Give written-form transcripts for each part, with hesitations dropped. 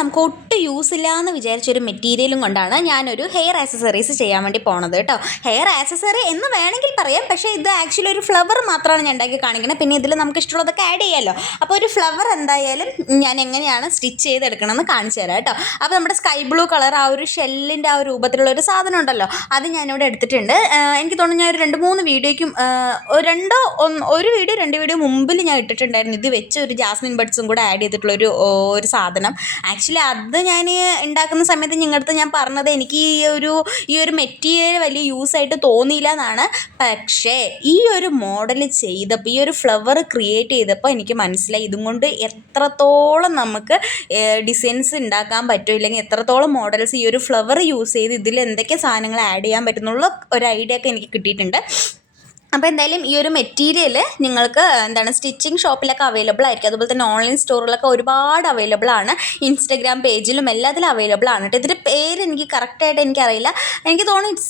നമുക്ക് ഒട്ടും യൂസ് ഇല്ല എന്ന് വിചാരിച്ചൊരു മെറ്റീരിയലും കൊണ്ടാണ് ഞാനൊരു ഹെയർ ആക്സസറീസ് ചെയ്യാൻ വേണ്ടി പോണത് കേട്ടോ. ഹെയർ ആക്സസറി എന്ന് വേണമെങ്കിൽ പറയാം, പക്ഷേ ഇത് ആക്ച്വലി ഒരു ഫ്ലവർ മാത്രമാണ് ഞാൻ ഉണ്ടാക്കി കാണിക്കുന്നത്. പിന്നെ ഇതിൽ നമുക്ക് ഇഷ്ടമുള്ളതൊക്കെ ആഡ് ചെയ്യാമല്ലോ. അപ്പോൾ ഒരു ഫ്ലവർ എന്തായാലും ഞാൻ എങ്ങനെയാണ് സ്റ്റിച്ച് ചെയ്തെടുക്കണമെന്ന് കാണിച്ചു തരാം കേട്ടോ. അപ്പോൾ നമ്മുടെ സ്കൈ ബ്ലൂ കളർ ആ ഒരു ഷെല്ലിൻ്റെ ആ ഒരു രൂപത്തിലുള്ള ഒരു സാധനം ഉണ്ടല്ലോ, അത് ഞാനിവിടെ എടുത്തിട്ടുണ്ട്. എനിക്ക് തോന്നുന്നു ഞാൻ ഒരു 2-3 വീഡിയോയ്ക്കും ഒരു വീഡിയോ 2 വീഡിയോ മുമ്പിൽ ഞാൻ ഇട്ടിട്ടുണ്ടായിരുന്നു. ഇത് വെച്ച് ഒരു ജാസ്മിൻ ബഡ്സും കൂടെ ആഡ് ചെയ്തിട്ടുള്ളൊരു സാധനം. ആക്ച്വലി അത് ഞാൻ ഉണ്ടാക്കുന്ന സമയത്ത് നിങ്ങളുടെ ഞാൻ പറഞ്ഞത് എനിക്ക് ഈ ഒരു മെറ്റീരിയൽ വലിയ യൂസായിട്ട് തോന്നിയില്ല എന്നാണ്. പക്ഷേ ഈ ഒരു മോഡൽ ചെയ്തപ്പോൾ, ഈ ഒരു ഫ്ലവർ ക്രിയേറ്റ് ചെയ്തപ്പോൾ എനിക്ക് മനസ്സിലായി ഇതും കൊണ്ട് എത്രത്തോളം നമുക്ക് ഡിസൈൻസ് ഉണ്ടാക്കാൻ പറ്റും, ഇല്ലെങ്കിൽ എത്രത്തോളം മോഡൽസ് ഈ ഒരു ഫ്ലവർ യൂസ് ചെയ്ത് ഇതിൽ എന്തൊക്കെ സാധനങ്ങൾ ആഡ് ചെയ്യാൻ പറ്റുന്നുള്ള ഒരു ഐഡിയ ഒക്കെ എനിക്ക് കിട്ടിയിട്ടുണ്ട്. അപ്പോൾ എന്തായാലും ഈ ഒരു മെറ്റീരിയൽ നിങ്ങൾക്ക് സ്റ്റിച്ചിങ് ഷോപ്പിലൊക്കെ അവൈലബിൾ ആയിരിക്കും. അതുപോലെ തന്നെ ഓൺലൈൻ സ്റ്റോറിലൊക്കെ ഒരുപാട് അവൈലബിൾ ആണ്. ഇൻസ്റ്റഗ്രാം പേജിലും എല്ലാത്തിലും അവൈലബിൾ ആണ് കേട്ടോ. ഇതിൻ്റെ പേര് എനിക്ക് കറക്റ്റായിട്ട് എനിക്കറിയില്ല. എനിക്ക് തോന്നുന്നു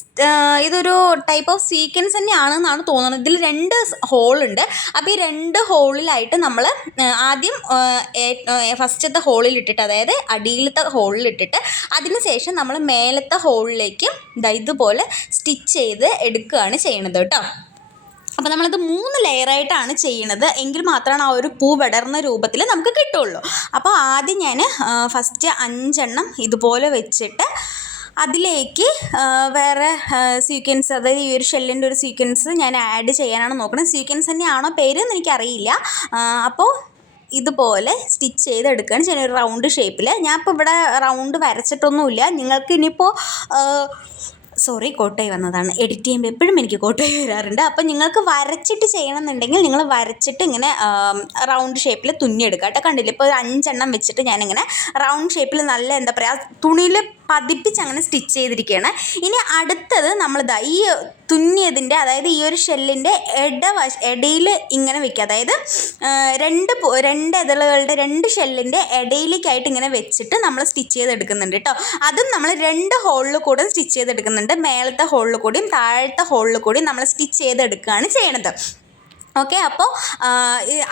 ഇതൊരു ടൈപ്പ് ഓഫ് സീക്വൻസ് തന്നെയാണെന്നാണ് തോന്നുന്നത്. ഇതിൽ 2 ഹോളുണ്ട്. അപ്പോൾ ഈ 2 ഹോളിലായിട്ട് നമ്മൾ ആദ്യം ഫസ്റ്റത്തെ ഹോളിലിട്ടിട്ട്, അതായത് അടിയിലത്തെ ഹോളിലിട്ടിട്ട് അതിന് ശേഷം നമ്മൾ മേലത്തെ ഹോളിലേക്ക് ഇതുപോലെ സ്റ്റിച്ച് ചെയ്ത് എടുക്കുകയാണ് ചെയ്യണത് കേട്ടോ. അപ്പോൾ നമ്മളത് 3 ലെയറായിട്ടാണ് ചെയ്യണത്. എങ്കിൽ മാത്രമാണ് ആ ഒരു പൂ വിടർന്ന രൂപത്തിൽ നമുക്ക് കിട്ടുള്ളൂ. അപ്പോൾ ആദ്യം ഞാൻ ഫസ്റ്റ് 5 എണ്ണം ഇതുപോലെ വെച്ചിട്ട് അതിലേക്ക് വേറെ സീക്വൻസ്, അതായത് ഈ ഒരു ഷെല്ലിൻ്റെ ഒരു സീക്വൻസ് ഞാൻ ആഡ് ചെയ്യാനാണ് നോക്കുന്നത്. സീക്വൻസ് തന്നെയാണോ പേരെന്ന് എനിക്കറിയില്ല. അപ്പോൾ ഇതുപോലെ സ്റ്റിച്ച് ചെയ്തെടുക്കുകയാണ് ചെയ്യുന്നത് ഒരു റൗണ്ട് ഷേപ്പിൽ. ഞാനിപ്പോൾ ഇവിടെ റൗണ്ട് വരച്ചിട്ടൊന്നുമില്ല. നിങ്ങൾക്ക് ഇനിയിപ്പോൾ കോട്ടായി വന്നതാണ്. എഡിറ്റ് ചെയ്യുമ്പോൾ എപ്പോഴും എനിക്ക് കോട്ടായി വരാറുണ്ട്. അപ്പോൾ നിങ്ങൾക്ക് വരച്ചിട്ട് ചെയ്യണമെന്നുണ്ടെങ്കിൽ നിങ്ങൾ വരച്ചിട്ട് ഇങ്ങനെ റൗണ്ട് ഷേപ്പിൽ തുന്നിയെടുക്കുക കേട്ടോ. കണ്ടില്ല, ഇപ്പോൾ 5 എണ്ണം വെച്ചിട്ട് ഞാനിങ്ങനെ റൗണ്ട് ഷേപ്പിൽ നല്ല തുണിയിൽ പതിപ്പിച്ച് അങ്ങനെ സ്റ്റിച്ച് ചെയ്തിരിക്കുകയാണ്. ഇനി അടുത്തത് നമ്മളിതാ ഈ തുന്നിയതിൻ്റെ, അതായത് ഈ ഒരു ഷെല്ലിൻ്റെ ഇടയിൽ ഇങ്ങനെ വെക്കുക. അതായത് 2 ഇതളുകളുടെ 2 ഷെല്ലിൻ്റെ ഇടയിലേക്കായിട്ട് ഇങ്ങനെ വെച്ചിട്ട് നമ്മൾ സ്റ്റിച്ച് ചെയ്തെടുക്കുന്നുണ്ട് കേട്ടോ. അതും നമ്മൾ 2 ഹോളിൽ കൂടെ സ്റ്റിച്ച് ചെയ്തെടുക്കുന്നുണ്ട്. മേളത്തെ ഹോളിൽ കൂടിയും താഴത്തെ ഹോളിൽ കൂടിയും നമ്മൾ സ്റ്റിച്ച് ചെയ്തെടുക്കുകയാണ് ചെയ്യണത്. ഓക്കെ, അപ്പോൾ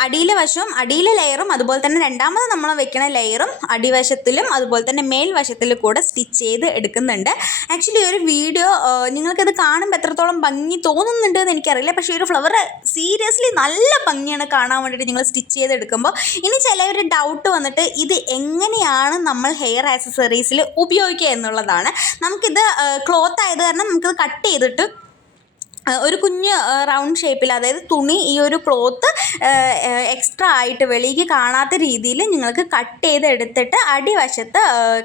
അടിയിലെ ലെയറും അതുപോലെ തന്നെ രണ്ടാമത് നമ്മൾ വെക്കുന്ന ലെയറും അടിവശത്തിലും അതുപോലെ തന്നെ മേൽവശത്തിലും കൂടെ സ്റ്റിച്ച് ചെയ്ത് എടുക്കുന്നുണ്ട്. ആക്ച്വലി ഒരു വീഡിയോ നിങ്ങൾക്കിത് കാണുമ്പോൾ എത്രത്തോളം ഭംഗി തോന്നുന്നുണ്ട് എന്ന് എനിക്കറിയില്ല. പക്ഷേ ഒരു ഫ്ലവർ സീരിയസ്ലി നല്ല ഭംഗിയാണ് കാണാൻ വേണ്ടിയിട്ട് നിങ്ങൾ സ്റ്റിച്ച് ചെയ്തെടുക്കുമ്പോൾ. ഇനി ചിലവർ ഡൗട്ട് വന്നിട്ട് ഇത് എങ്ങനെയാണ് നമ്മൾ ഹെയർ ആക്സസറീസിൽ ഉപയോഗിക്കുക എന്നുള്ളതാണ്. നമുക്കിത് ക്ലോത്ത് ആയത് കാരണം നമുക്കിത് കട്ട് ചെയ്തിട്ട് ഒരു കുഞ്ഞ് റൗണ്ട് ഷേപ്പിൽ, അതായത് തുണി ഈ ഒരു ക്ലോത്ത് എക്സ്ട്രാ ആയിട്ട് വെളിക്ക് കാണാത്ത രീതിയിൽ നിങ്ങൾക്ക് കട്ട് ചെയ്തെടുത്തിട്ട് അടിവശത്ത്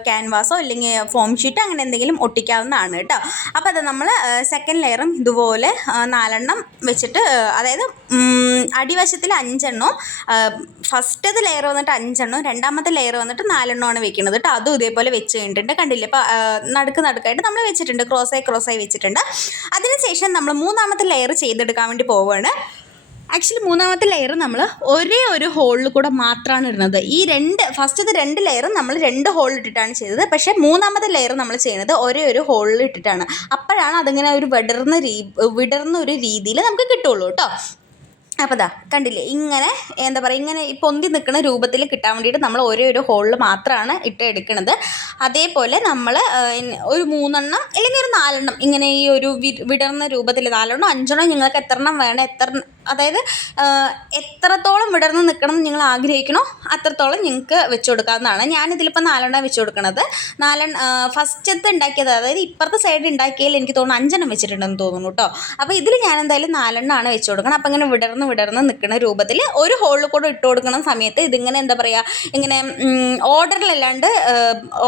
ക്യാൻവാസോ അല്ലെങ്കിൽ ഫോം ഷീറ്റോ അങ്ങനെ എന്തെങ്കിലും ഒട്ടിക്കാവുന്നതാണ് കേട്ടോ. അപ്പോൾ അത് നമ്മൾ സെക്കൻഡ് ലെയറും ഇതുപോലെ 4 എണ്ണം വെച്ചിട്ട്, അതായത് അടിവശത്തിൽ 5 എണ്ണവും ഫസ്റ്റത്തെ ലെയർ വന്നിട്ട് 5 എണ്ണവും രണ്ടാമത്തെ ലെയർ വന്നിട്ട് 4 എണ്ണമാണ് വെക്കുന്നത് കേട്ടോ. അതും ഇതേപോലെ വെച്ച് കഴിഞ്ഞിട്ടുണ്ട്. കണ്ടില്ലേ, ഇപ്പോൾ നടുക്കായിട്ട് നമ്മൾ വെച്ചിട്ടുണ്ട്, ക്രോസായി വെച്ചിട്ടുണ്ട്. അതിനുശേഷം നമ്മൾ 3ാമത്തെ ലെയർ ചെയ്തെടുക്കാൻ വേണ്ടി പോവുകയാണ്. ആക്ച്വലി 3ാമത്തെ ലെയർ നമ്മൾ ഒരേ ഒരു ഹോളിൽ കൂടെ മാത്രമാണ് ഇടുന്നത്. ഈ ഫസ്റ്റത്തെ 2 ലെയറും നമ്മൾ 2 ഹോളിൽ ഇട്ടിട്ടാണ് ചെയ്തത്. പക്ഷേ 3ാമത്തെ ലെയർ നമ്മൾ ചെയ്യുന്നത് ഒരേ ഒരു ഹോളിൽ ഇട്ടിട്ടാണ്. അപ്പോഴാണ് അതിങ്ങനെ ഒരു വിടർന്ന ഒരു രീതിയിൽ നമുക്ക് കിട്ടുള്ളൂ കേട്ടോ. അപ്പോൾ കണ്ടില്ലേ, ഇങ്ങനെ ഇങ്ങനെ പൊന്തി നിൽക്കുന്ന രൂപത്തിൽ കിട്ടാൻ വേണ്ടിയിട്ട് നമ്മൾ ഒരേ ഒരു ഹോളിൽ മാത്രമാണ് എടുക്കുന്നത്. അതേപോലെ നമ്മൾ ഒരു 3 എണ്ണം അല്ലെങ്കിൽ ഒരു 4 എണ്ണം ഇങ്ങനെ ഈ ഒരു വിടർന്ന രൂപത്തിൽ 4 എണ്ണോ 5 എണ്ണോ നിങ്ങൾക്ക് എത്ര എണ്ണം വേണം, അതായത് എത്രത്തോളം വിടർന്ന് നിൽക്കണം എന്ന് നിങ്ങൾ ആഗ്രഹിക്കണോ അത്രത്തോളം നിങ്ങൾക്ക് വെച്ച് കൊടുക്കാവുന്നതാണ്. ഞാനിതിലിപ്പോൾ 4 എണ്ണം വെച്ച് കൊടുക്കണത്. ഫസ്റ്റത്തെ ഉണ്ടാക്കിയത്, അതായത് ഇപ്പുറത്തെ സൈഡ് ഉണ്ടാക്കിയാൽ എനിക്ക് തോന്നുന്നു 5 എണ്ണം വെച്ചിട്ടുണ്ടെന്ന് തോന്നുന്നു കേട്ടോ. അപ്പോൾ ഇതിൽ ഞാൻ എന്തായാലും 4 എണ്ണമാണ് വെച്ച് കൊടുക്കണം. അപ്പോൾ ഇങ്ങനെ വിടർന്ന് നിൽക്കുന്ന രൂപത്തിൽ ഒരു ഹോളിൽ കൂടെ ഇട്ട് കൊടുക്കുന്ന സമയത്ത് ഇതിങ്ങനെ ഇങ്ങനെ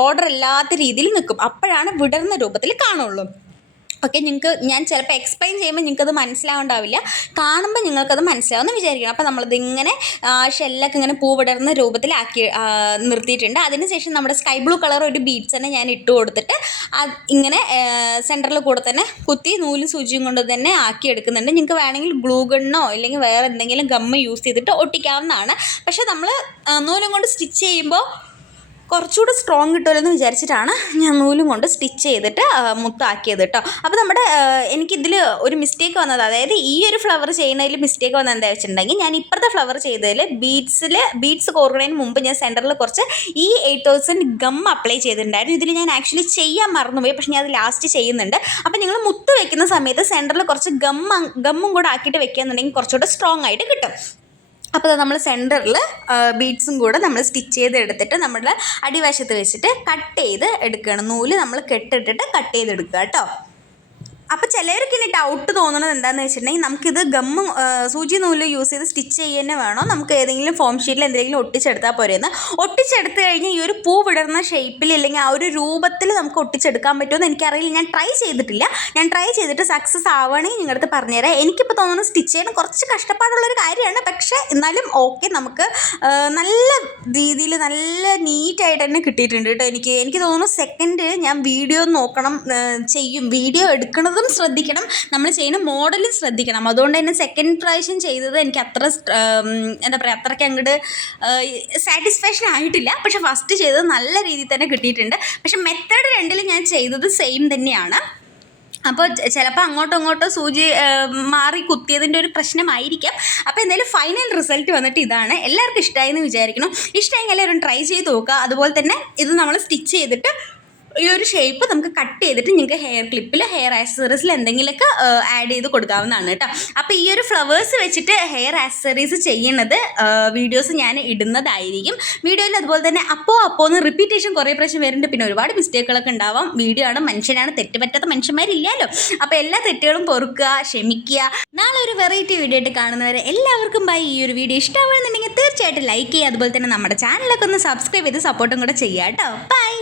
ഓർഡർ ഇല്ലാത്ത രീതിയിൽ നിൽക്കും. അപ്പോഴാണ് വിടർന്ന രൂപത്തിൽ കാണുള്ളൂ. ഓക്കെ, ഞാൻ ചിലപ്പോൾ എക്സ്പ്ലെയിൻ ചെയ്യുമ്പോൾ നിങ്ങൾക്കത് മനസ്സിലാവുണ്ടാവില്ല, കാണുമ്പോൾ നിങ്ങൾക്കത് മനസ്സിലാവുമെന്ന് വിചാരിക്കണം. അപ്പോൾ നമ്മളിതിങ്ങനെ ഷെല്ലൊക്കെ ഇങ്ങനെ പൂവിടർന്ന രൂപത്തിലാക്കി നിർത്തിയിട്ടുണ്ട്. അതിനുശേഷം നമ്മുടെ സ്കൈ ബ്ലൂ കളർ ഒരു ബീഡ്സ് തന്നെ ഞാൻ ഇട്ട് കൊടുത്തിട്ട് ഇങ്ങനെ സെൻറ്ററിൽ കൂടെ തന്നെ കുത്തി നൂലും സൂചിയും കൊണ്ട് തന്നെ ആക്കി എടുക്കുന്നുണ്ട്. നിങ്ങൾക്ക് വേണമെങ്കിൽ ഗ്ലൂ ഗണ്ണോ ഇല്ലെങ്കിൽ വേറെ എന്തെങ്കിലും ഗമ്മ് യൂസ് ചെയ്തിട്ട് ഒട്ടിക്കാവുന്നതാണ്. പക്ഷേ നമ്മൾ നൂലും കൊണ്ട് സ്റ്റിച്ച് ചെയ്യുമ്പോൾ കുറച്ചുകൂടി സ്ട്രോങ് കിട്ടുമല്ലോ എന്ന് വിചാരിച്ചിട്ടാണ് ഞാൻ നൂലും കൊണ്ട് സ്റ്റിച്ച് ചെയ്തിട്ട് മുത്താക്കിയത് കേട്ടോ. അപ്പോൾ നമ്മുടെ എനിക്കിതിൽ ഒരു മിസ്റ്റേക്ക് വന്നത്, അതായത് ഈ ഒരു ഫ്ലവർ ചെയ്യുന്നതിൽ മിസ്റ്റേക്ക് വന്നത് എന്താ വെച്ചിട്ടുണ്ടെങ്കിൽ, ഞാൻ ഇപ്പുറത്തെ ഫ്ലവർ ചെയ്തതിൽ ബീഡ്സ് കോർക്കുന്നതിന് മുമ്പ് ഞാൻ സെൻറ്ററിൽ കുറച്ച് ഈ 8000 ഗം അപ്ലൈ ചെയ്തിട്ടുണ്ടായിരുന്നു. ഇതിൽ ഞാൻ ആക്ച്വലി ചെയ്യാൻ മറന്നുപോയി, പക്ഷേ ഞാൻ അത് ലാസ്റ്റ് ചെയ്യുന്നുണ്ട്. അപ്പോൾ നിങ്ങൾ മുത്ത് വെക്കുന്ന സമയത്ത് സെൻറ്ററിൽ കുറച്ച് ഗമ്മും കൂടെ ആക്കിയിട്ട് വെക്കുകയെന്നുണ്ടെങ്കിൽ കുറച്ചുകൂടെ സ്ട്രോങ് ആയിട്ട് കിട്ടും. അപ്പോൾ നമ്മൾ സെൻറ്ററിൽ ബീഡ്സും കൂടെ നമ്മൾ സ്റ്റിച്ച് ചെയ്ത് എടുത്തിട്ട് നമ്മുടെ അടിവശത്ത് വെച്ചിട്ട് കട്ട് ചെയ്ത് എടുക്കുകയാണ്. നൂല് നമ്മൾ കെട്ടിട്ടിട്ട് കട്ട് ചെയ്തെടുക്കുക കേട്ടോ. അപ്പോൾ ചിലർക്ക് ഇനി ഡൗട്ട് തോന്നുന്നത് എന്താണെന്ന് വെച്ചിട്ടുണ്ടെങ്കിൽ, നമുക്കിത് സൂചി നൂല് യൂസ് ചെയ്ത് സ്റ്റിച്ച് ചെയ്യുന്നേ വേണോ, നമുക്ക് ഏതെങ്കിലും ഫോം ഷീറ്റിൽ എന്തെങ്കിലും ഒട്ടിച്ചെടുത്താൽ പോരെയെന്ന്. ഒട്ടിച്ചെടുത്ത് കഴിഞ്ഞ് ഈ ഒരു പൂ വിടർന്ന ഷേപ്പിൽ അല്ലെങ്കിൽ ആ ഒരു രൂപത്തിൽ നമുക്ക് ഒട്ടിച്ചെടുക്കാൻ പറ്റുമെന്ന് എനിക്കറിയില്ല. ഞാൻ ട്രൈ ചെയ്തിട്ടില്ല. ഞാൻ ട്രൈ ചെയ്തിട്ട് സക്സസ് ആവുകയാണെങ്കിൽ നിങ്ങളുടെ അടുത്ത് പറഞ്ഞുതരാം. എനിക്കിപ്പോൾ തോന്നുന്നു സ്റ്റിച്ച് ചെയ്യാൻ കുറച്ച് കഷ്ടപ്പാടുള്ളൊരു കാര്യമാണ്, പക്ഷേ എന്നാലും ഓക്കെ, നമുക്ക് നല്ല രീതിയിൽ നല്ല നീറ്റായിട്ട് തന്നെ കിട്ടിയിട്ടുണ്ട് കേട്ടോ. എനിക്ക് തോന്നുന്നു സെക്കൻഡ് ഞാൻ വീഡിയോ നോക്കണം, വീഡിയോ എടുക്കണം ശ്രദ്ധിക്കണം, നമ്മൾ ചെയ്യുന്ന മോഡലും ശ്രദ്ധിക്കണം. അതുകൊണ്ട് തന്നെ സെക്കൻഡ് പ്രാവശ്യം ചെയ്തത് എനിക്ക് അത്ര എന്താ പറയുക, അത്രയ്ക്ക് അങ്ങോട്ട് സാറ്റിസ്ഫാക്ഷൻ ആയിട്ടില്ല. പക്ഷെ ഫസ്റ്റ് ചെയ്തത് നല്ല രീതിയിൽ തന്നെ കിട്ടിയിട്ടുണ്ട്. പക്ഷെ മെത്തേഡ് രണ്ടിലും ഞാൻ ചെയ്തത് സെയിം തന്നെയാണ്. അപ്പോൾ ചിലപ്പോൾ അങ്ങോട്ടും ഇങ്ങോട്ടും സൂചി മാറി കുത്തിയതിൻ്റെ ഒരു പ്രശ്നമായിരിക്കാം. അപ്പോൾ എന്തായാലും ഫൈനൽ റിസൾട്ട് വന്നിട്ട് ഇതാണ്. എല്ലാവർക്കും ഇഷ്ടമായി എന്ന് വിചാരിക്കണം. ഇഷ്ടമെങ്കിൽ എല്ലാവരും ട്രൈ ചെയ്ത് നോക്കുക. അതുപോലെ തന്നെ ഇത് നമ്മൾ സ്റ്റിച്ച് ചെയ്തിട്ട് ഈ ഒരു ഷേപ്പ് നമുക്ക് കട്ട് ചെയ്തിട്ട് നിങ്ങൾക്ക് ഹെയർ ക്ലിപ്പിൽ, ഹെയർ ആക്സസറീസിൽ എന്തെങ്കിലുമൊക്കെ ആഡ് ചെയ്ത് കൊടുക്കാവുന്നതാണ് കേട്ടോ. അപ്പോൾ ഈ ഒരു ഫ്ലവേഴ്സ് വെച്ചിട്ട് ഹെയർ ആക്സസറീസ് ചെയ്യുന്നത് വീഡിയോസ് ഞാൻ ഇടുന്നതായിരിക്കും. വീഡിയോയിൽ അതുപോലെ തന്നെ അപ്പോൾ എന്ന് റിപ്പീറ്റേഷൻ കുറേ പ്രാവശ്യം വരുന്നുണ്ട്. പിന്നെ ഒരുപാട് മിസ്റ്റേക്കുകളൊക്കെ ഉണ്ടാവാം. വീഡിയോ ആണ്, മനുഷ്യനാണ്, തെറ്റ് പറ്റാത്ത മനുഷ്യന്മാരില്ലല്ലോ. അപ്പോൾ എല്ലാ തെറ്റുകളും പൊറുക്കുക, ക്ഷമിക്കുക. നാളെ ഒരു വെറൈറ്റി വീഡിയോ ആയിട്ട് കാണുന്നവരെ എല്ലാവർക്കും ബൈ. ഈ ഒരു വീഡിയോ ഇഷ്ടമാവുന്നുണ്ടെങ്കിൽ തീർച്ചയായിട്ടും ലൈക്ക് ചെയ്യുക. അതുപോലെ തന്നെ നമ്മുടെ ചാനലൊക്കെ ഒന്ന് സബ്സ്ക്രൈബ് ചെയ്ത് സപ്പോർട്ടും കൂടെ ചെയ്യുക കേട്ടോ. ബൈ.